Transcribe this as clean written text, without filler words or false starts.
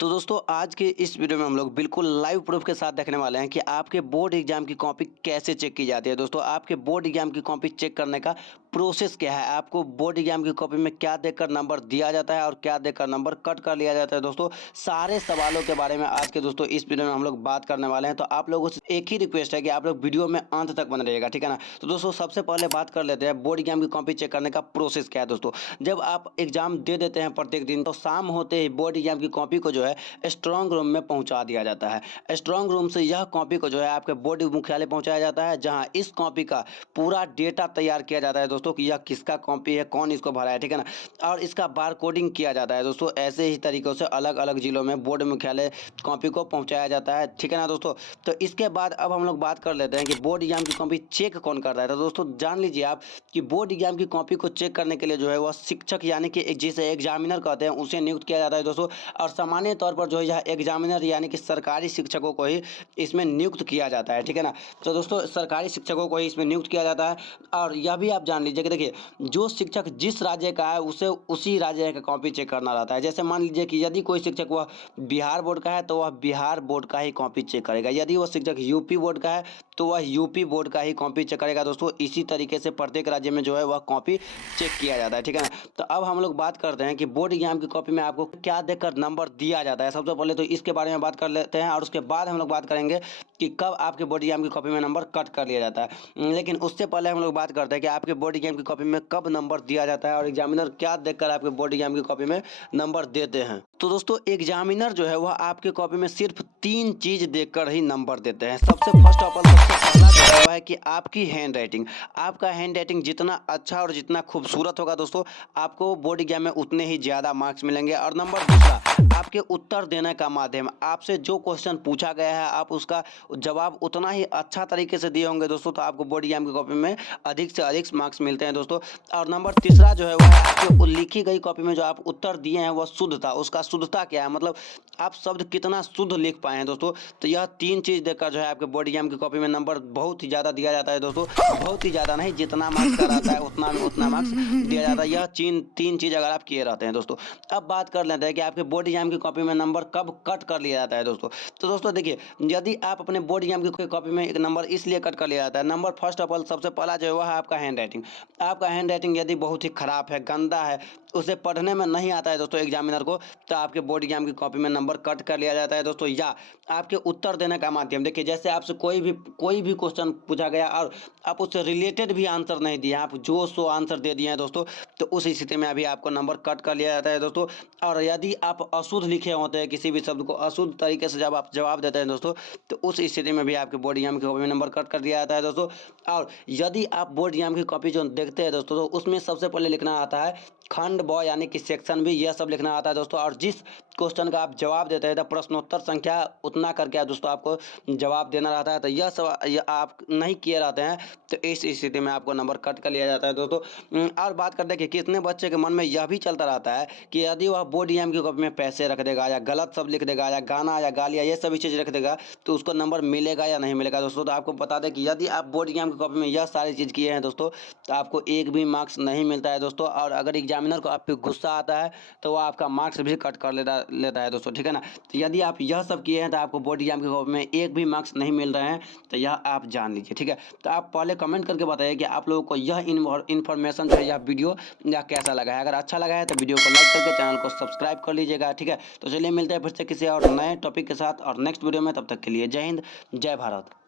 तो दोस्तों आज के इस वीडियो में हम लोग बिल्कुल लाइव प्रूफ के साथ देखने वाले हैं कि आपके बोर्ड एग्जाम की कॉपी कैसे चेक की जाती है। दोस्तों आपके बोर्ड एग्जाम की कॉपी चेक करने का प्रोसेस क्या है, आपको बोर्ड एग्जाम की कॉपी में क्या देखकर नंबर दिया जाता है और क्या देखकर नंबर कट कर लिया जाता है। दोस्तों सारे सवालों के बारे में आज के दोस्तों इस वीडियो में हम लोग बात करने वाले हैं। तो आप लोगों से एक ही रिक्वेस्ट है कि आप लोग वीडियो में अंत तक बने रहिएगा, ठीक है ना। तो दोस्तों सबसे पहले बात कर लेते हैं बोर्ड एग्जाम की कॉपी चेक करने का प्रोसेस क्या है। दोस्तों जब आप एग्जाम दे देते हैं प्रत्येक दिन, तो शाम होते ही बोर्ड एग्जाम की कॉपी को जो है स्ट्रांग रूम में पहुंचा दिया जाता है। स्ट्रांग रूम से यह कॉपी को जो है आपके बोर्ड मुख्यालय पहुंचाया जाता है, जहां इस कॉपी का पूरा डेटा तैयार किया जाता है दोस्तों कि यह किसका कॉपी है, कौन इसको भरा है, ठीक है ना। और इसका बार कोडिंग किया जाता है दोस्तों। ऐसे ही तरीकों से अलग अलग जिलों में बोर्ड मुख्यालय कॉपी को पहुंचाया जाता है, ठीक है ना दोस्तों। तो इसके बाद अब हम लोग बात कर लेते हैं कि बोर्ड एग्जाम की कॉपी चेक कौन करता है। तो दोस्तों जान लीजिए आप कि बोर्ड एग्जाम की कॉपी को चेक करने के लिए जो है वह शिक्षक यानी कि जिसे एग्जामिनर कहते हैं उसे नियुक्त किया जाता है दोस्तों। और सामान्य तौर पर जो है यह एग्जामिनर यानी कि सरकारी शिक्षकों को ही इसमें नियुक्त किया जाता है, ठीक है ना। तो दोस्तों सरकारी शिक्षकों को ही इसमें नियुक्त किया जाता है। और यह भी आप जान लीजिए कि देखिए जो शिक्षक जिस राज्य का है उसे उसी राज्य का कॉपी चेक करना रहता है। जैसे मान लीजिए कि यदि कोई शिक्षक वह बिहार बोर्ड का है तो वह बिहार बोर्ड का ही कॉपी चेक करेगा। यदि वह शिक्षक यूपी बोर्ड का है तो वह यूपी बोर्ड का ही कॉपी चेक करेगा दोस्तों। इसी तरीके से प्रत्येक राज्य में जो है वह कॉपी चेक किया जाता है, ठीक है ना। तो अब हम लोग बात करते हैं कि बोर्ड एग्जाम की कॉपी में आपको क्या देखकर नंबर दिया जाता है। सबसे पहले तो इसके बारे में बात कर लेते हैं और उसके बाद हम लोग बात करेंगे कि कब आपके बोर्ड एग्जाम की कॉपी में नंबर कट कर लिया जाता है। लेकिन उससे पहले हम लोग बात करते हैं कि आपके बोर्ड एग्जाम की कॉपी में कब नंबर दिया जाता है और एग्जामिनर क्या देखकर आपके बोर्ड एग्जाम की कॉपी में नंबर देते हैं। तो दोस्तों एग्जामिनर जो है वह आपके कॉपी में सिर्फ 3 चीज देखकर ही नंबर देते हैं। सबसे फर्स्ट ऑफ ऑल सबसे पहला जो है वह है कि आपकी हैंड राइटिंग। आपका हैंड राइटिंग जितना अच्छा और जितना खूबसूरत होगा दोस्तों, आपको बोर्ड एग्जाम में उतने ही ज़्यादा मार्क्स मिलेंगे। और नंबर दूसरा, आपके उत्तर देने का माध्यम। आपसे जो क्वेश्चन पूछा गया है आप उसका जवाब उतना ही अच्छा तरीके से दिए होंगे दोस्तों, तो आपको बोर्ड एग्जाम की कॉपी में अधिक से अधिक मार्क्स मिलते हैं दोस्तों। और नंबर तीसरा जो है वह आपके लिखी गई कॉपी में जो आप उत्तर दिए हैं वह शुद्धता, उसका शुद्धता क्या है, मतलब आप शब्द कितना शुद्ध लिख पाए हैं दोस्तों। तो यह 3 चीज़ देखकर जो है आपके बोर्ड एग्जाम की कॉपी में नंबर बहुत ही ज़्यादा दिया जाता है दोस्तों। बहुत ही ज़्यादा नहीं, जितना मार्क्स का रहता है उतना में उतना मार्क्स दिया जाता है। यह 3 चीज़ अगर आप किए रहते हैं दोस्तों। अब बात कर लेते हैं कि आपके बोर्ड एग्जाम की कॉपी में नंबर कब कट कर लिया जाता है दोस्तों। तो दोस्तों देखिए, यदि आप अपने बोर्ड एग्जाम की कॉपी में एक नंबर इसलिए कट कर लिया जाता है, नंबर फर्स्ट ऑफ ऑल सबसे पहला जो है वह है आपका हैंड राइटिंग। आपका हैंड राइटिंग यदि बहुत ही खराब है, गंदा है, उसे पढ़ने में नहीं आता है दोस्तों एग्जामिनर को, तो आपके बोर्ड एग्जाम की कॉपी में नंबर कट कर लिया जाता है दोस्तों। या आपके उत्तर देने का माध्यम, देखिए जैसे आपसे कोई भी क्वेश्चन पूछा गया और आप उससे रिलेटेड भी आंसर नहीं दिए, आप जो सो आंसर दे दिए हैं दोस्तों, तो उस स्थिति में अभी आपको नंबर कट कर लिया जाता है दोस्तों। और यदि आप अशुद्ध लिखे होते हैं, किसी भी शब्द को अशुद्ध तरीके से जब आप जवाब देते हैं दोस्तों, तो उस स्थिति में भी आपके बोर्ड एग्जाम की कॉपी में नंबर कट कर दिया जाता है दोस्तों। और यदि आप बोर्ड एग्जाम की कॉपी जो देखते हैं दोस्तों, तो उसमें सबसे पहले लिखना आता है खंड ब यानी कि सेक्शन भी, यह सब लिखना आता है दोस्तों। और जिस क्वेश्चन का आप जवाब देते हैं तो प्रश्नोत्तर संख्या उतना करके दोस्तों आपको जवाब देना रहता है। तो यह सब आप नहीं किए रहते हैं, तो इस स्थिति में आपको नंबर कट कर लिया जाता है दोस्तों। और बात करते हैं कि कितने बच्चे के मन में यह भी चलता रहता है कि यदि वह बोर्ड एग्जाम की कॉपी में पैसे रख देगा या गलत सब लिख देगा या गाना या गालियाँ ये सभी चीज़ रख देगा, तो उसको नंबर मिलेगा या नहीं मिलेगा दोस्तों। तो आपको बता दें कि यदि आप बोर्ड एग्जाम की कॉपी में यह सारी चीज़ किए हैं दोस्तों, तो आपको एक भी मार्क्स नहीं मिलता है दोस्तों। और अगर एग्जामिनर को आप पे गुस्सा आता है तो वह आपका मार्क्स भी कट कर लेता है दोस्तों, ठीक है ना। तो यदि आप यह सब किए हैं तो आपको बोर्ड एग्जाम की कॉपी में एक भी मार्क्स नहीं मिल रहे हैं, तो यह आप जान लीजिए, ठीक है। तो आप पहले कमेंट करके बताइए कि आप लोगों को यह इन्फॉर्मेशन जो है यह वीडियो या कैसा लगा है। अगर अच्छा लगा है तो वीडियो को लाइक करके चैनल को सब्सक्राइब कर लीजिएगा, ठीक है। तो चलिए मिलते हैं फिर से किसी और नए टॉपिक के साथ और नेक्स्ट वीडियो में। तब तक के लिए जय हिंद, जय भारत।